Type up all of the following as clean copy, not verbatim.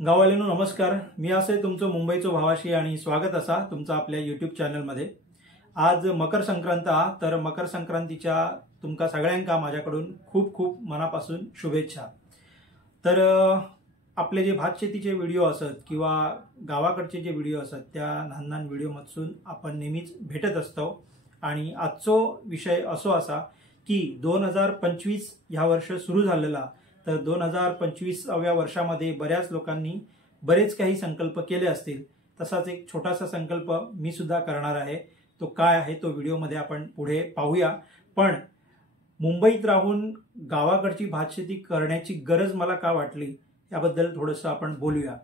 गाववाल्यांनो नमस्कार। मी असे तुमचं मुंबईचं भावाशी आणि स्वागत असा तुमचं आपल्या YouTube चॅनलमध्ये। आज मकर संक्रांत तर मकर संक्रांतीच्या तुमका सगळ्यांका माझ्याकडून खूप खूप मनापासून शुभेच्छा। तर आपले जे भात शेतीचे व्हिडिओ असत किंवा गावाकडचे जे व्हिडिओ असत त्या लहान व्हिडिओ मधून आपण नेहमीच भेटत असतो आणि आजचो विषय असो असा की 2025 ह्या वर्ष सुरू झालेला। तर 2025व्या वर्षामध्ये बऱ्याच लोकांनी बरेच काही संकल्प केले असतील। तसाच एक छोटासा संकल्प मी सुद्धा करणार आहे। तो काय आहे तो व्हिडिओमध्ये आपण पुढे पाहूया। पण मुंबईत राहून गावाकडची भातशेती करण्याची गरज मला का वाटली याबद्दल थोडंसं आपण बोलूया।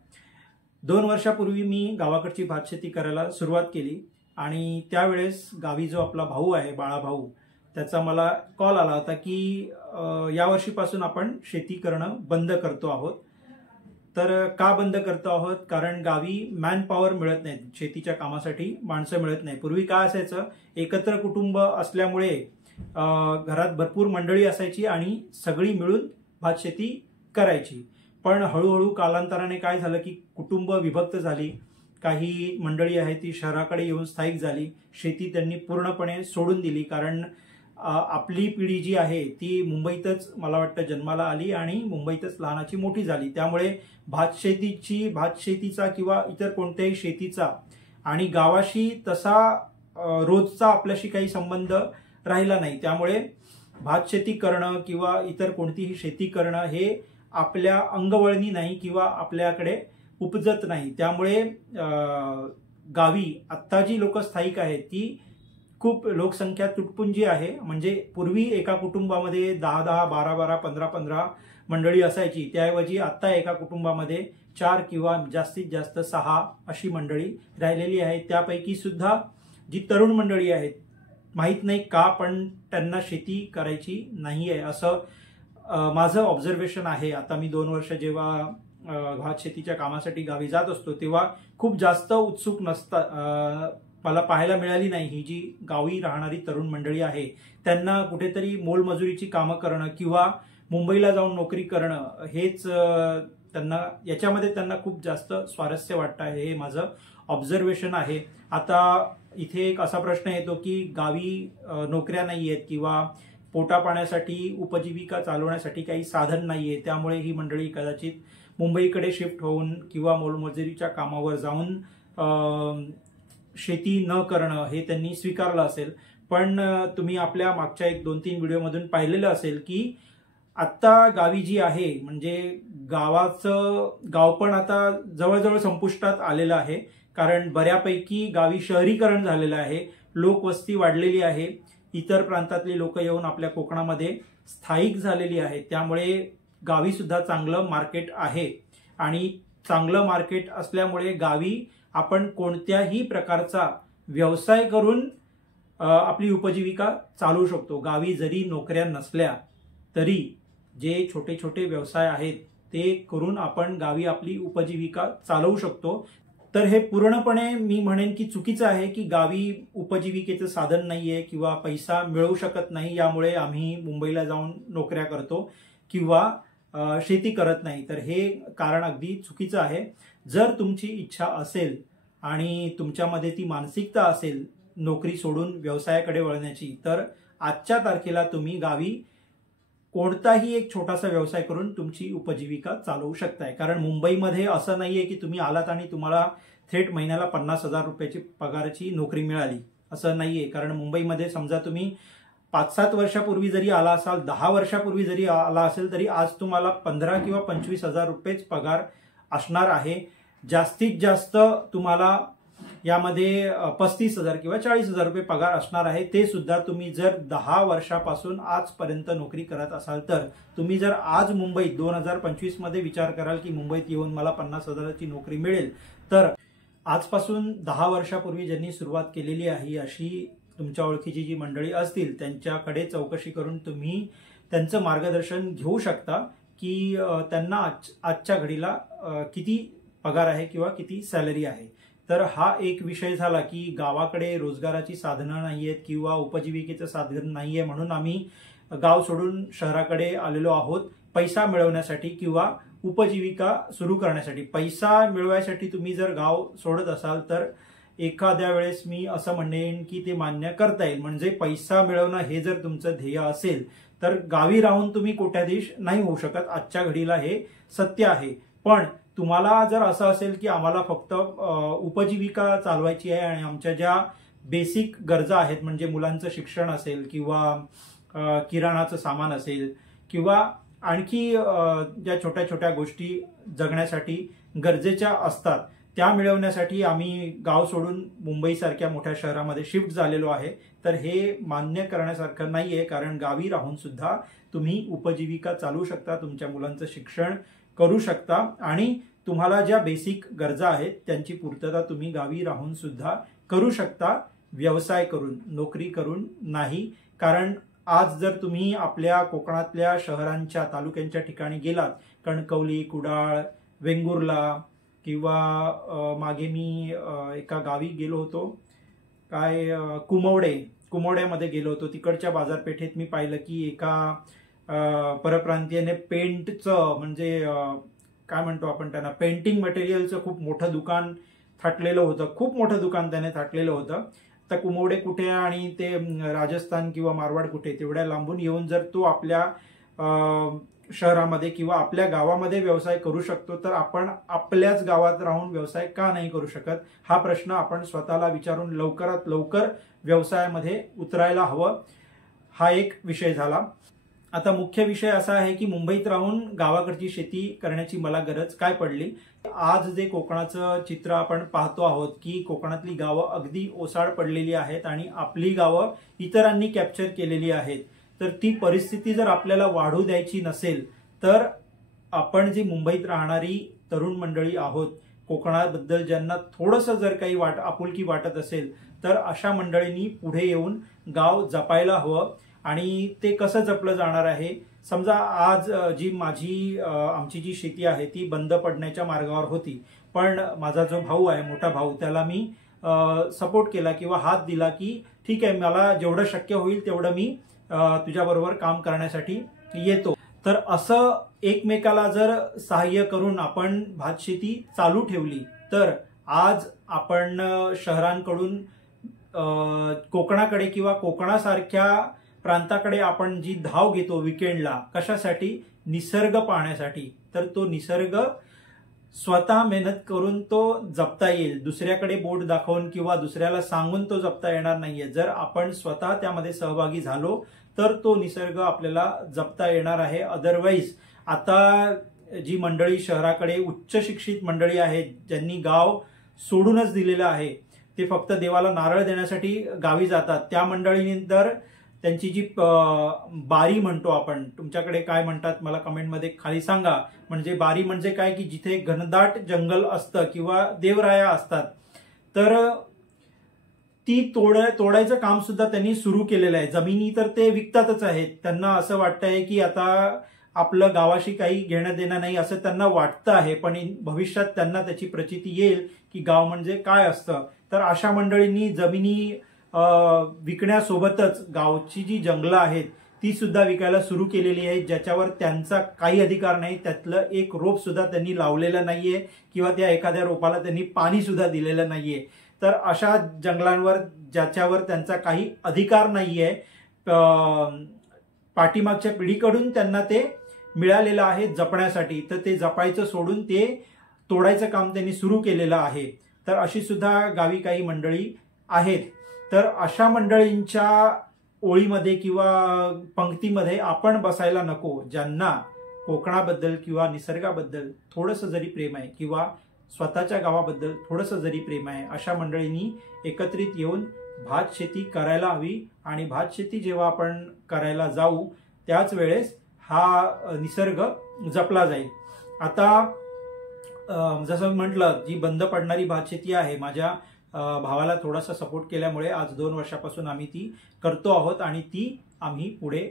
2 वर्षापूर्वी मी गावाकडची भातशेती करायला सुरुवात केली आणि त्यावेळेस गावी जो आपला भाऊ आहे बाळा भाऊ त्याचा मला कॉल आला होता की या वर्षीपासून आपण शेती करणं बंद करतो आहोत। तर का बंद करतो आहोत? कारण गावी मॅन पॉवर मिळत नाही, शेतीच्या कामासाठी माणसं मिळत नाही। पूर्वी काय असायचं, एकत्र कुटुंब असल्यामुळे घरात भरपूर मंडळी असायची आणि सगळी मिळून भातशेती करायची। पण हळूहळू कालांतराने काय झालं की कुटुंब विभक्त झाली, काही मंडळी आहे ती शहराकडे येऊन स्थायिक झाली, शेती त्यांनी पूर्णपणे सोडून दिली। कारण आपली पिढी जी आहे ती मुंबईतच मला वाटतं जन्माला आली आणि मुंबईतच लहानाची मोठी झाली। त्यामुळे भातशेतीचा किंवा इतर कोणत्याही शेतीचा आणि गावाशी तसा रोजचा आपल्याशी काही संबंध राहिला नाही। त्यामुळे भातशेती करणं किंवा इतर कोणतीही शेती करणं हे आपल्या अंगवळणी नाही किंवा आपल्याकडे उपजत नाही। त्यामुळे गावी आत्ता जी लोक स्थायिक आहेत ती खूप लोकसंख्या तुटपुंजी आहे। म्हणजे पूर्वी एका कुटुंबामध्ये 10-10, 12-12, 15-15 मंडळी असायची, त्याऐवजी आता एका कुटुंबामध्ये 4 किंवा जास्तीत जास्त 6 अशी मंडळी राहिलेली आहे। त्यापैकी सुद्धा जी तरुण मंडळी आहेत माहित नाही का पण त्यांना शेती करायची नाहीये असं माझं ऑब्झर्वेशन आहे। आता मी 2 वर्ष जेव्हा भात शेतीच्या कामासाठी गावी जात असतो तेव्हा खूप जास्त उत्सुक मला पाहायला मिळाली नाही। ही जी गावी राहणारी तरुण मंडळी आहे त्यांना कुठेतरी मोलमजुरीची कामं करणं किंवा मुंबईला जाऊन नोकरी करणं हेच याच्यामध्ये त्यांना खूप जास्त स्वारस्य वाटतं आहे, हे माझं ऑब्झर्वेशन आहे। आता इथे एक असा प्रश्न येतो की गावी नोकऱ्या नाही आहेत किंवा पोटा पाण्यासाठी उपजीविका चालवण्यासाठी काही साधन नाहीये, त्यामुळे ही मंडळी कदाचित मुंबईकडे शिफ्ट होऊन किंवा मोलमजुरीच्या कामावर जाऊन शेती न करणं हे त्यांनी स्वीकारलं असेल। पण तुम्ही आपल्या मागच्या 1-2-3 व्हिडिओमधून पाहिलेलं असेल की आत्ता गावी जी आहे म्हणजे गाव पण आता जवळजवळ संपुष्टात आलेलं आहे। कारण बऱ्यापैकी गावी शहरीकरण झालेलं आहे, लोकवस्ती वाढलेली आहे, इतर प्रांतातली लोक येऊन आपल्या कोकणामध्ये स्थायिक झालेली आहेत। त्यामुळे गावी सुद्धा चांगलं मार्केट आहे आणि चांगलं मार्केट असल्यामुळे गावी आपण कोणत्याही प्रकारचा व्यवसाय करून आपली उपजीविका चालवू शकतो। गावी जरी नोकऱ्या नसल्या तरी जे छोटे छोटे व्यवसाय आहेत ते करून आपण गावी आपली उपजीविका चालवू शकतो। तर हे पूर्णपणे मी म्हणेन की चुकीचं आहे की गावी उपजीविकेचं साधन नाहीये किंवा पैसा मिळवू शकत नाही, यामुळे आम्ही मुंबईला जाऊन नोकऱ्या करतो किंवा शेती करत नाही। तर हे कारण अगदी चुकीचं आहे। जर तुमची इच्छा असेल आणि तुमच्यामध्ये ती मानसिकता असेल नोकरी सोडून व्यवसायाकडे वळण्याची, तर आजच्या तारखेला तुम्ही गावी कोणताही एक छोटासा व्यवसाय करून तुमची उपजीविका चालवू शकताय। कारण मुंबईमध्ये असं नाहीये की तुम्ही आलात आणि तुम्हाला थेट महिन्याला 50,000 रुपयाची पगाराची नोकरी मिळाली, असं नाहीये। कारण मुंबईमध्ये समजा तुम्ही 5-7 वर्षापूर्वी जरी आला असाल, 10 वर्षापूर्वी जरी आला असेल तरी आज तुम्हाला 15 किंवा 25,000 रुपयेच पगार असणार आहे। जास्तीत जास्त तुम्हाला यामध्ये 35,000 किंवा 40,000 रुपये पगार असणार आहे। ते सुद्धा तुम्ही जर 10 वर्षापासून आजपर्यंत नोकरी करत असाल तर। तुम्ही जर आज मुंबईत 2025 मध्ये विचार कराल की मुंबईत येऊन मला 50,000ची नोकरी मिळेल, तर आजपासून 10 वर्षापूर्वी ज्यांनी सुरुवात केलेली आहे अशी तुमच्या ओळखीची जी मंडळी असतील त्यांच्याकडे चौकशी करून तुम्ही त्यांचं मार्गदर्शन घेऊ शकता की त्यांना आजच्या घडीला किती पगार आहे किंवा किती सॅलरी आहे। तर हा एक विषय झाला की गावाकडे रोजगाराची साधनं नाहीयेत किंवा उपजीविकेचं साधन नाहीये म्हणून आम्ही गाव सोडून शहराकडे आलेलो आहोत पैसा मिळवण्यासाठी किंवा उपजीविका सुरू करण्यासाठी, पैसा मिळवायसाठी तुम्ही जर गाव सोडत असाल तर एखाद्या वेळेस मी असं म्हणेन की ते मान्य करता येईल. म्हणजे पैसा मिळवणं हे जर तुमचं ध्येय असेल तर गावी राहून तुम्ही कोट्याधीश नाही होऊ शकत. आजच्या घडीला हे सत्य आहे. पण तुम्हाला जर असं असेल की आम्हाला फक्त उपजीविका चालवायची आहे आणि आमच्या ज्या बेसिक गरजा आहेत, म्हणजे मुलांचं शिक्षण असेल किंवा किराणाचं सामान असेल किंवा आणखी ज्या छोट्या छोट्या गोष्टी जगण्यासाठी गरजेच्या असतात त्या मिळवण्यासाठी आम्ही गाव सोडून मुंबईसारख्या मोठ्या शहरामध्ये शिफ्ट झालेलो आहे, तर हे मान्य करण्यासारखं नाहीये. कारण गावी राहून सुद्धा तुम्ही उपजीविका चालवू शकता, तुमच्या मुलांचं शिक्षण करू शकता आणि तुम्हाला ज्या बेसिक गरजा आहेत त्यांची पूर्तता तुम्ही गावी राहून सुद्धा करू शकता, व्यवसाय करून, नोकरी करून नाही. कारण आज जर तुम्ही आपल्या कोकणातल्या शहरांच्या तालुक्यांच्या ठिकाणी गेलात, कणकवली, कुडाळ, वेंगुर्ला किंवा मागे मी एका गावी गेलो होतो, कुमवड्यामध्ये गेलो होतो. तिकडच्या बाजारपेठेत मी पाहिलं की एका परप्रांतीयाने पेंटचं, म्हणजे काय म्हणतो आपण त्यांना, पेंटिंग मटेरियलचं खूप मोठं दुकान थाटलेलं होतं. खूप मोठं दुकान त्याने थाटलेलं होतं. तर कुमवडे कुठे आणि ते राजस्थान किंवा मारवाड कुठे, तेवढ्या लांबून येऊन जर तो आपल्या शहरामध्ये किंवा आपल्या गावामध्ये व्यवसाय करू शकतो तर आपण आपल्याच गावात राहून व्यवसाय का नाही करू शकत, हा प्रश्न आपण स्वतःला विचारून लवकरात लवकर व्यवसायामध्ये उतरायला हवं. हा एक विषय झाला. आता मुख्य विषय असा आहे की मुंबईत राहून गावाकडची शेती करण्याची मला गरज काय पडली. आज जे कोकणाचं चित्र आपण पाहतो आहोत की कोकणातली गावं अगदी ओसाड पडलेली आहेत आणि आपली गावं इतरांनी कॅप्चर केलेली आहेत. तर ती परिस्थिती जर आपल्याला वाढू द्यायची नसेल तर आपण जी मुंबईत राहणारी तरुण मंडळी आहोत, कोकणाबद्दल ज्यांना थोडंसं जर काही आपुलकी वाटत असेल तर अशा मंडळींनी पुढे येऊन गाव जपायला हवं. आणि ते कसं जपलं जाणार आहे, समजा आज आमची जी शेती आहे ती बंद पडण्याच्या मार्गावर होती, पण माझा जो भाऊ आहे, मोठा भाऊ, त्याला मी सपोर्ट केला किंवा हात दिला की ठीक आहे, मला जेवढं शक्य होईल तेवढं मी तुझ्याबरोबर काम करण्यासाठी येतो. तर असं एकमेकाला जर सहाय्य करून आपण भातशेती चालू ठेवली तर आज आपण शहरांकडून कोकणाकडे किंवा कोकणासारख्या प्रांताकडे आपण जी धाव घेतो विकेंडला, कशासाठी, निसर्ग पाहण्यासाठी, तर तो निसर्ग स्वतः मेहनत करून तो जपता येईल. दुसऱ्याकडे बोट दाखवून किंवा दुसऱ्याला सांगून तो जपता येणार नाहीये. जर आपण स्वतः त्यामध्ये सहभागी झालो तर तो निसर्ग आपल्याला जपता येणार आहे. अदरवाईज आता जी मंडळी शहराकडे, उच्च शिक्षित मंडळी आहेत ज्यांनी गाव सोडूनच दिलेलं आहे, ते फक्त देवाला नारळ देण्यासाठी गावी जातात, त्या मंडळीनंतर त्यांची जी बारी म्हणतो आपण, तुमच्याकडे काय म्हणतात मला कमेंटमध्ये खाली सांगा. म्हणजे बारी म्हणजे काय की जिथे घनदाट जंगल असतं किंवा देवराया असतात, तर ती तोडायचं काम सुद्धा त्यांनी सुरू केलेलं आहे. जमिनी तर ते विकतातच आहेत. त्यांना असं वाटतंय की आता आपलं गावाशी काही घेणं देणं नाही असं त्यांना वाटतं आहे, पण भविष्यात त्यांना त्याची प्रचिती येईल की गाव म्हणजे काय असतं. तर अशा मंडळींनी जमिनी विकण्यासोबतच गावची जी जंगलं आहेत ती सुद्धा विकायला सुरू केलेली आहेत, ज्याच्यावर त्यांचा काही अधिकार नाही. त्यातलं एक रोप सुद्धा त्यांनी लावलेलं नाहीये किंवा त्या एखाद्या रोपाला त्यांनी पाणी सुद्धा दिलेलं नाहीये. तर अशा जंगलांवर ज्याच्यावर त्यांचा काही अधिकार नाहीये, पाठीमागच्या पिढीकडून त्यांना ते मिळालेलं आहे जपण्यासाठी, तर ते जपायचं सोडून ते तोडायचं काम त्यांनी सुरू केलेलं आहे. तर अशी सुद्धा गावी काही मंडळी आहेत. तर अशा मंडळींच्या ओळीमध्ये किंवा पंक्तीमध्ये आपण बसायला नको. ज्यांना कोकणाबद्दल किंवा निसर्गाबद्दल थोडंसं जरी प्रेम आहे किंवा स्वतःच्या गावाबद्दल थोडंसं जरी प्रेम आहे, अशा मंडळींनी एकत्रित येऊन भात शेती करायला हवी. आणि भात शेती जेव्हा आपण करायला जाऊ त्याच वेळेस हा निसर्ग जपला जाईल. आता जसं म्हटलं, जी बंद पडणारी भात शेती आहे, माझ्या भावाला थोडासा सपोर्ट केल्यामुळे आज 2 वर्षापासून आम्ही ती करतो आहोत आणि ती आम्ही पुढे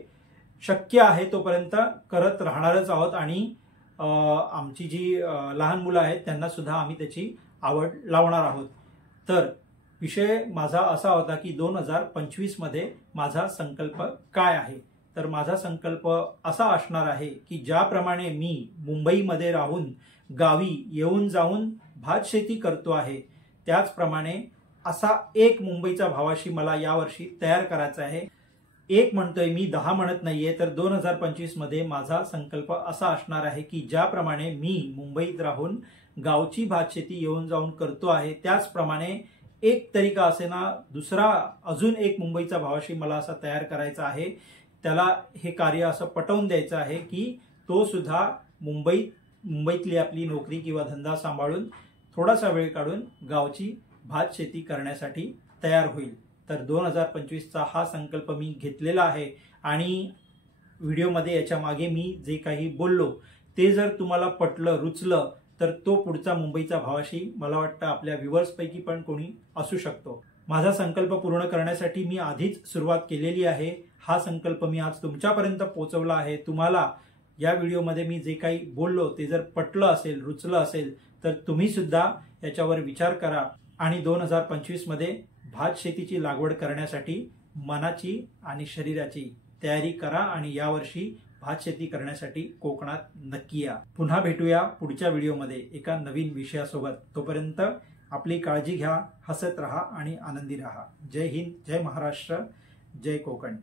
शक्य आहे तोपर्यंत करत राहणारच आहोत. आणि आमची जी लहान मुलं आहेत त्यांना सुद्धा आम्ही त्याची आवड लावणार आहोत. तर विषय माझा असा होता की 2025 मध्ये माझा संकल्प काय आहे. तर माझा संकल्प असा असणार आहे की ज्याप्रमाणे मी मुंबईमध्ये राहून गावी येऊन जाऊन भात शेती करतो आहे, त्याचप्रमाणे असा एक मुंबईचा भावाशी मला यावर्षी तयार करायचा आहे. एक म्हणतोय मी, 10 म्हणत नाहीये. तर 2025 मध्ये माझा संकल्प असा असणार आहे की ज्याप्रमाणे मी मुंबईत राहून गावची भातशेती येऊन जाऊन करतो आहे, त्याचप्रमाणे एक तरी का असेना दुसरा अजून एक मुंबईचा भावाशी मला असा तयार करायचा आहे. त्याला हे कार्य असं पटवून द्यायचं आहे की तो सुद्धा मुंबईतली आपली नोकरी किंवा धंदा सांभाळून थोडासा वेळ काढून गावची भात शेती करण्यासाठी तयार होईल. तर 2025चा हा संकल्प मी घेतलेला आहे आणि व्हिडिओमध्ये याच्या मागे मी जे काही बोललो ते जर तुम्हाला पटलं, रुचलं, तर तो पुढचा मुंबईचा भावाशी मला वाटतं आपल्या व्ह्युअर्सपैकी पण कोणी असू शकतो. माझा संकल्प पूर्ण करण्यासाठी मी आधीच सुरुवात केलेली आहे. हा संकल्प मी आज तुमच्यापर्यंत पोहोचवला आहे. तुम्हाला या व्हिडिओमध्ये मी जे काही बोललो ते जर पटलं असेल, रुचलं असेल, तर तुम्ही सुद्धा याच्यावर विचार करा आणि 2025 मध्ये भात शेतीची लागवड करण्यासाठी मनाची आणि शरीराची तयारी करा आणि यावर्षी भात शेती करण्यासाठी कोकणात नक्की या. पुन्हा भेटूया पुढच्या व्हिडिओमध्ये एका नवीन विषयासोबत. तोपर्यंत आपली काळजी घ्या, हसत राहा आणि आनंदी राहा. जय हिंद, जय महाराष्ट्र, जय कोकण.